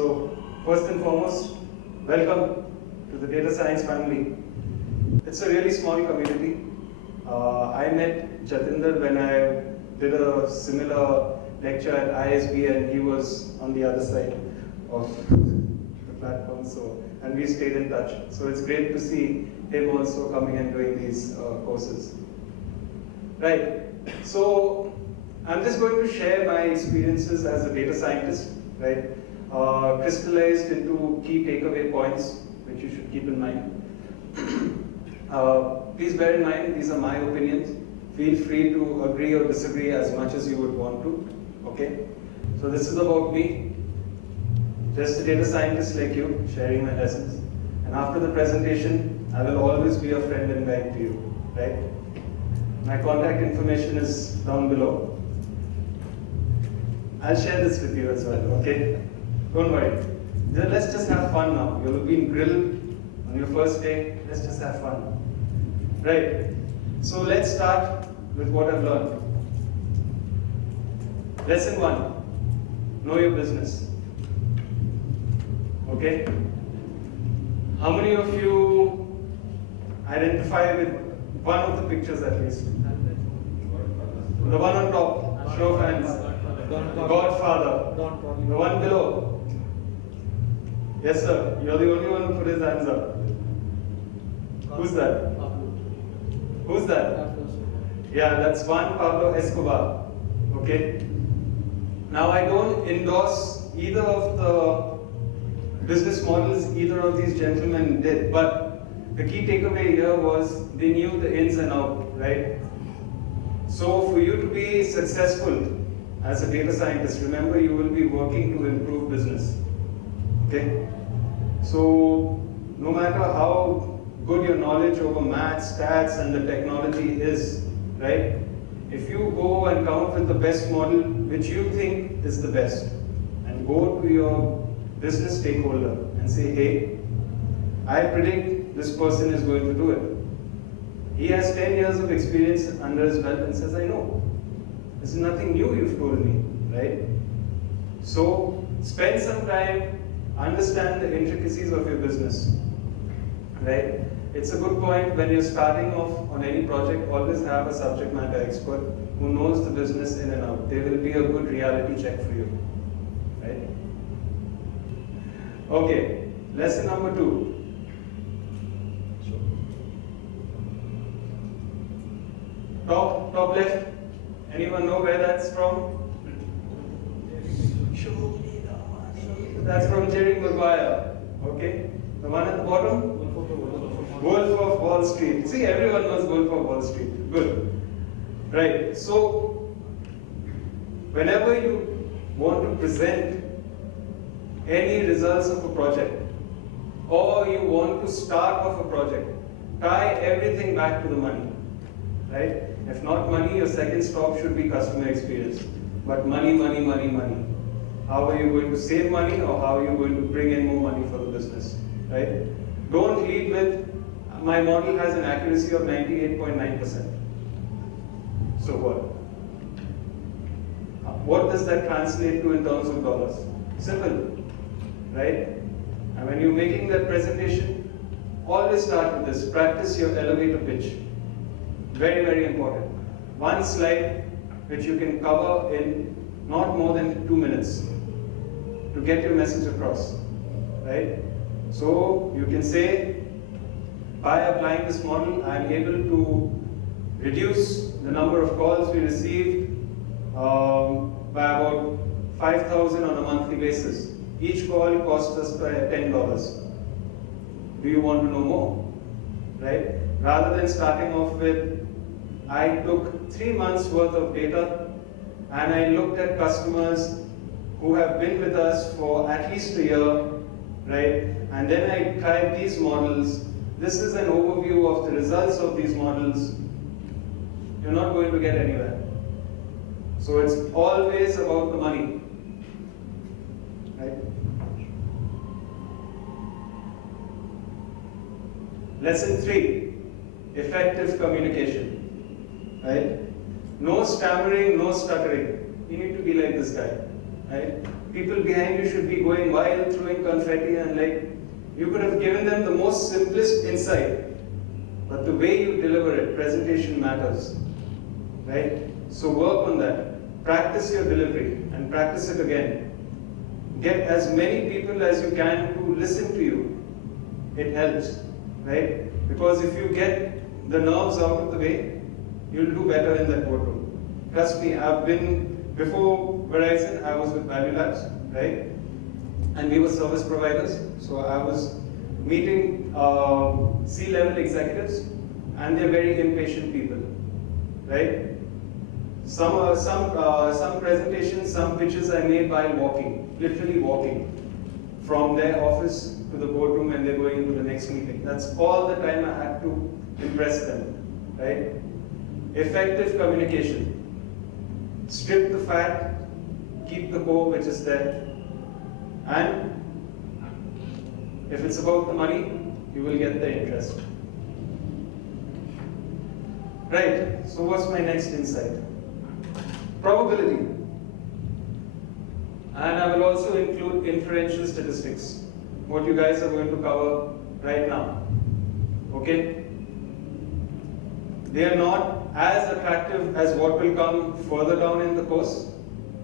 So first and foremost, welcome to the data science family. It's a really small community. I met Jatinder when I did a similar lecture at ISB, and he was on the other side of the platform, and we stayed in touch. So it's great to see him also coming and doing these courses. Right, so I'm just going to share my experiences as a data scientist, right? Crystallized into key takeaway points, which you should keep in mind. Please bear in mind, these are my opinions. Feel free to agree or disagree as much as you would want to, okay? So this is about me, just a data scientist like you, sharing my lessons. And after the presentation, I will always be a friend and guide to you, right? My contact information is down below. I'll share this with you as well, okay? Don't worry. Let's just have fun now. You'll be grilled on your first day. Let's just have fun. Right. So let's start with what I've learned. Lesson 1. Know your business. Okay? How many of you identify with one of the pictures at least? The one on top. Show of hands. Godfather. The one below. Yes, sir. You're the only one who put his hands up. Who's that? Who's that? Yeah, that's Juan Pablo Escobar. Okay. Now, I don't endorse either of the business models either of these gentlemen did, but the key takeaway here was they knew the ins and outs, right? So, for you to be successful as a data scientist, remember you will be working to improve business. Okay? So, no matter how good your knowledge over maths, stats, and the technology is, right? If you go and come up with the best model which you think is the best, and go to your business stakeholder and say, hey, I predict this person is going to do it. He has 10 years of experience under his belt and says, I know. This is nothing new you've told me, right? So spend some time, understand the intricacies of your business, right? It's a good point when you're starting off on any project, always have a subject matter expert who knows the business in and out. They will be a good reality check for you, right? Okay, lesson number 2. Top left. Anyone know where that's from? That's from Jerry Maguire. Okay. The one at the bottom? Wolf of Wall Street. See, everyone knows Wolf of Wall Street. Good. Right. So, whenever you want to present any results of a project, or you want to start off a project, tie everything back to the money. Right? If not money, your second stop should be customer experience. But money, money, money, money. How are you going to save money, or how are you going to bring in more money for the business? Right? Don't lead with, my model has an accuracy of 98.9%. So what? What does that translate to in terms of dollars? Simple, right? And when you're making that presentation, always start with this. Practice your elevator pitch. Very, very important. One slide which you can cover in not more than 2 minutes to get your message across, right? So you can say, by applying this model, I'm able to reduce the number of calls we received by about 5,000 on a monthly basis. Each call costs us $10. Do you want to know more? Right? Rather than starting off with, I took 3 months worth of data and I looked at customers who have been with us for at least a year, right? And then I tried these models. This is an overview of the results of these models. You're not going to get anywhere. So it's always about the money, right? Lesson 3, effective communication, right? No stammering, no stuttering. You need to be like this guy, right? people behind you should be going wild, throwing confetti, and like, you could have given them the most simplest insight, but the way you deliver it, presentation matters, right? So work on that. Practice your delivery and practice it again. Get as many people as you can to listen to you. It helps, right? Because if you get the nerves out of the way, you'll do better in that boardroom. Trust me, I've been, before Verizon, I was with ValueLabs, right? And we were service providers. So I was meeting C-level executives, and they're very impatient people, right? Some presentations, some pitches I made while walking, literally walking from their office to the boardroom, and they're going into the next meeting. That's all the time I had to impress them, right? Effective communication. Strip the fat, keep the core which is there, and if it's about the money, you will get the interest. Right, so what's my next insight? Probability. And I will also include inferential statistics, what you guys are going to cover right now. Okay? They are not as attractive as what will come further down in the course.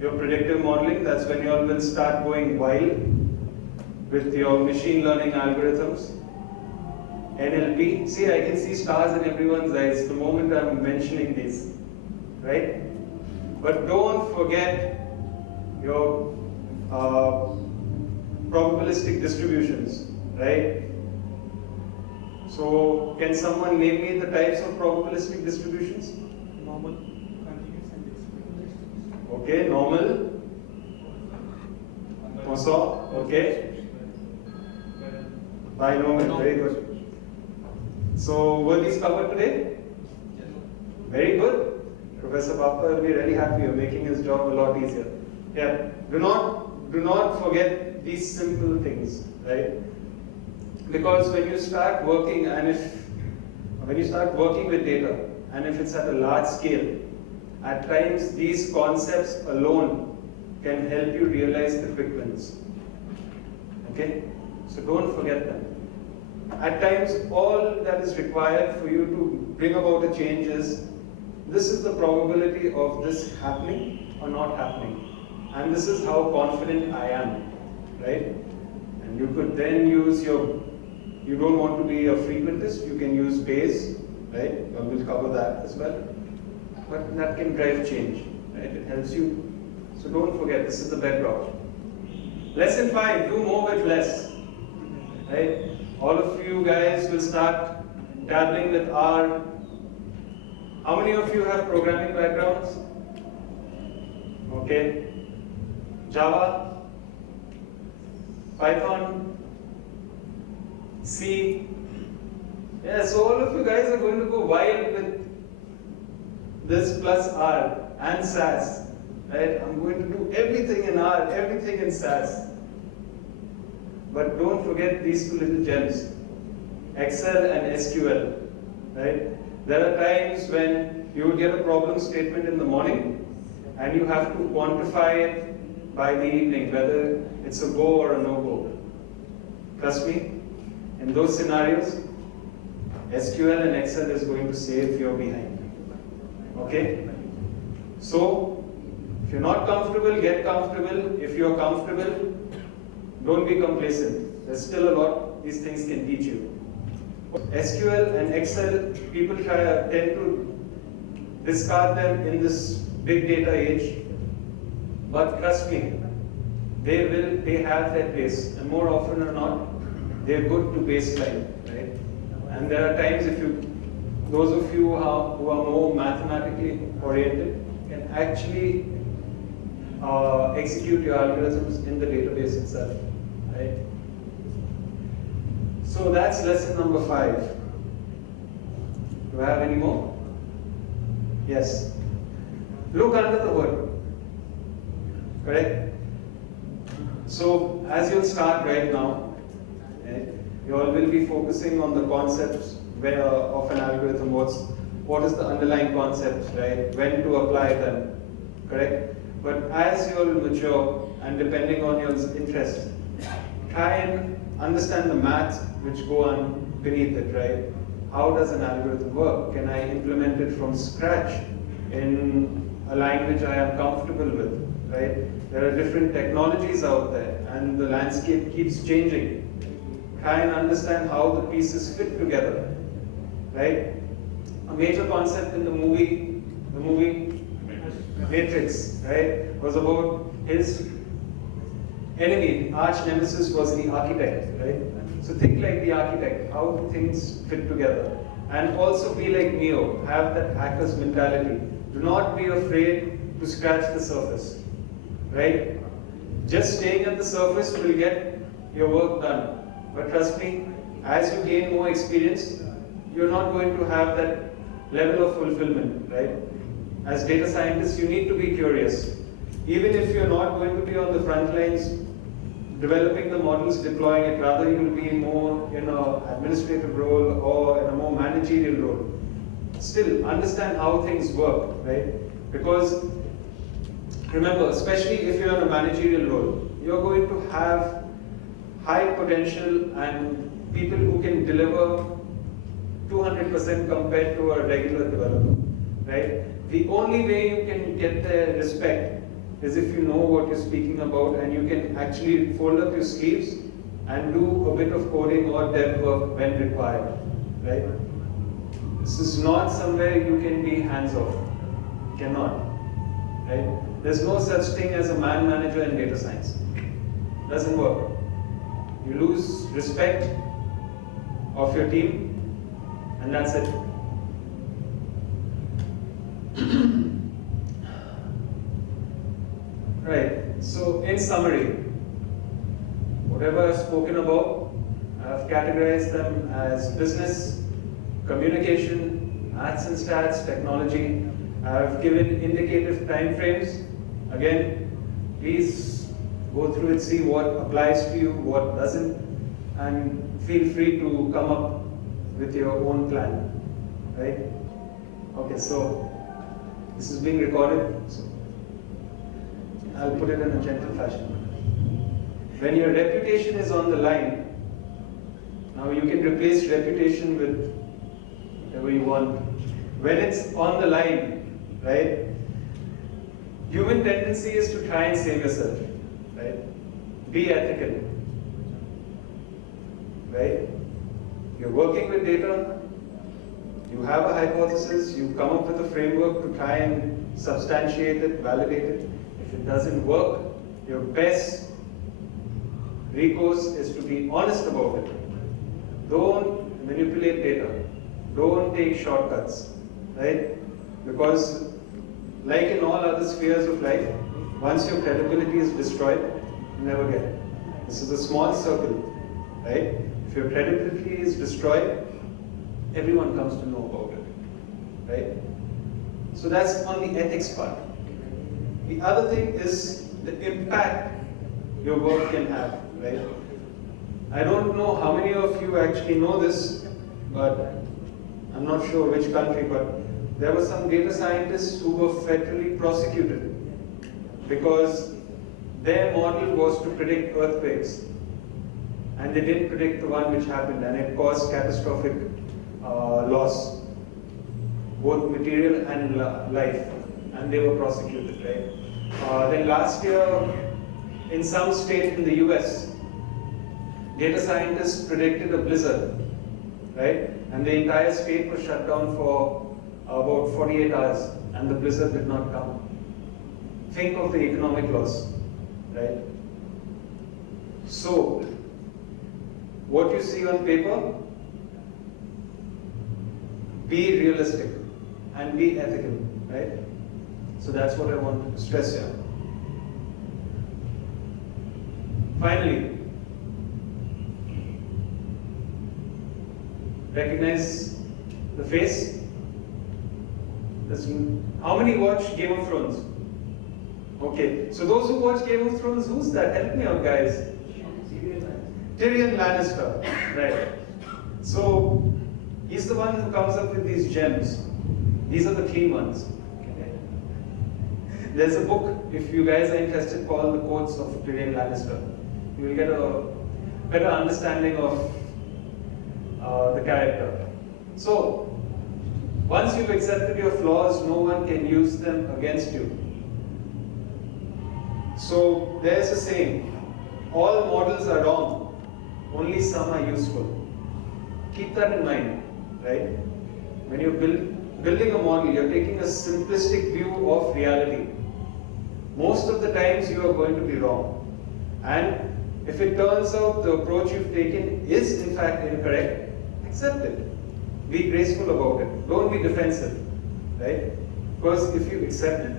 Your predictive modeling, that's when you all will start going wild with your machine learning algorithms. NLP, see, I can see stars in everyone's eyes the moment I'm mentioning these, right? But don't forget your probabilistic distributions, right? So, can someone name me the types of probabilistic distributions? Normal, continuous, and discrete. Okay, normal. Also, okay. Binomial, very good. So, were these covered today? Very good. Professor Papa will be really happy. You're making his job a lot easier. Yeah. Do not forget these simple things, right? Because when you start working, when you start working with data, and if it's at a large scale, at times these concepts alone can help you realize the quick wins. Okay? So don't forget them. At times, all that is required for you to bring about a change is, this is the probability of this happening or not happening. And this is how confident I am, right? And you could then use you don't want to be a frequentist, you can use Bayes, right? We'll cover that as well. But that can drive change, right? It helps you. So don't forget, this is the bedrock. Lesson 5, do more with less, right? All of you guys will start dabbling with R. How many of you have programming backgrounds? Okay. Java, Python, C. Yeah, so all of you guys are going to go wild with this plus R and SAS. Right? I'm going to do everything in R, everything in SAS. But don't forget these two little gems, Excel and SQL. Right? There are times when you will get a problem statement in the morning and you have to quantify it by the evening, whether it's a go or a no-go. Trust me, in those scenarios, SQL and Excel is going to save your behind. Okay? So, if you're not comfortable, get comfortable. If you're comfortable, don't be complacent. There's still a lot these things can teach you. SQL and Excel, people tend to discard them in this big data age. But trust me, they have their place. And more often or not, they're good to baseline, right? And there are times those of you who are more mathematically oriented can actually execute your algorithms in the database itself, right? So that's lesson number 5. Do I have any more? Yes. Look under the hood. Correct? So as you'll start right now, right, you all will be focusing on the concepts of an algorithm. What is the underlying concept, right? When to apply them, correct? But as you all mature and depending on your interest, try and understand the maths which go on beneath it, right? How does an algorithm work? Can I implement it from scratch in a language I am comfortable with, right? There are different technologies out there and the landscape keeps changing. Try and understand how the pieces fit together, right? A major concept in the movie Matrix, right, was about his enemy, arch nemesis was the architect, right? So think like the architect, how do things fit together? And also be like Neo, have that hacker's mentality. Do not be afraid to scratch the surface, right? Just staying at the surface will get your work done. But trust me, as you gain more experience, you're not going to have that level of fulfillment, right? As data scientists, you need to be curious. Even if you're not going to be on the front lines developing the models, deploying it, rather you'll be more in an administrative role or in a more managerial role. Still, understand how things work, right? Because remember, especially if you're in a managerial role, you're going to have high potential and people who can deliver 200% compared to a regular developer, right? The only way you can get their respect is if you know what you're speaking about and you can actually fold up your sleeves and do a bit of coding or dev work when required, right? This is not somewhere you can be hands-off. Cannot, right? There's no such thing as a man manager in data science. Doesn't work. You lose respect of your team and that's it. Right, so in summary, whatever I've spoken about, I've categorized them as business, communication, maths and stats, technology. I've given indicative time frames. Again, please go through it, see what applies to you, what doesn't, and feel free to come up with your own plan, right? Okay, so this is being recorded, so I'll put it in a gentle fashion. When your reputation is on the line, now you can replace reputation with whatever you want. When it's on the line, right, human tendency is to try and save yourself, right? Be ethical, right? You're working with data, you have a hypothesis, you come up with a framework to try and substantiate it, validate it. If it doesn't work, your best recourse is to be honest about it. Don't manipulate data. Don't take shortcuts, right? Because like in all other spheres of life, once your credibility is destroyed, you never get it. This is a small circle, right? If your credibility is destroyed, everyone comes to know about it, right? So that's on the ethics part. The other thing is the impact your work can have, right? I don't know how many of you actually know this, but I'm not sure which country, but there were some data scientists who were federally prosecuted because their model was to predict earthquakes, and they didn't predict the one which happened, and it caused catastrophic loss, both material and life, and they were prosecuted, right? Then last year, in some state in the US, data scientists predicted a blizzard, right? And the entire state was shut down for about 48 hours, and the blizzard did not come. Think of the economic loss, right? So, what you see on paper, be realistic and be ethical, right? So that's what I want to stress here. Finally, recognize the face. How many watch Game of Thrones? Okay, so those who watch Game of Thrones, who's that? Help me out, guys. Tyrion Lannister, right? So he's the one who comes up with these gems. These are the clean ones. Okay. There's a book, if you guys are interested, called The Codes of Tyrion Lannister. You will get a better understanding of the character. So, once you've accepted your flaws, no one can use them against you. So, there's a saying, all models are wrong, only some are useful. Keep that in mind, right? When you're building a model, you're taking a simplistic view of reality. Most of the times you are going to be wrong. And if it turns out the approach you've taken is in fact incorrect, accept it. Be graceful about it. Don't be defensive, right? Because if you accept it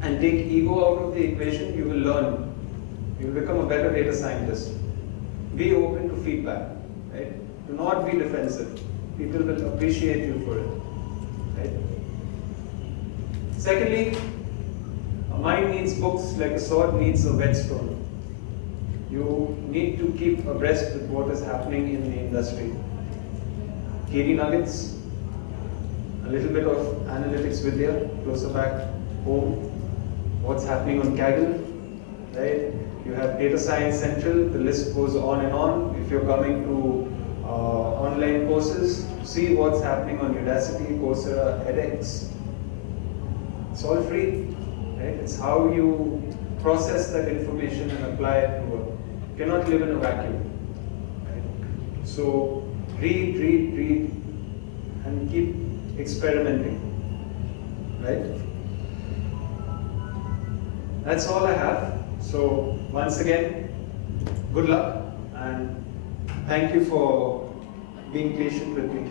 and take ego out of the equation, you will learn. You will become a better data scientist. Be open to feedback, right? Do not be defensive. People will appreciate you for it, right? Secondly, a mind needs books like a sword needs a whetstone. You need to keep abreast with what is happening in the industry. KD nuggets, a little bit of analytics vidya, closer back home. What's happening on Kaggle, right? You have Data Science Central, the list goes on and on. If you're coming to online courses, see what's happening on Udacity, Coursera, edX. It's all free, right? It's how you process that information and apply it to work. You cannot live in a vacuum, right? So read, and keep experimenting, right? That's all I have. So once again, good luck and thank you for being patient with me.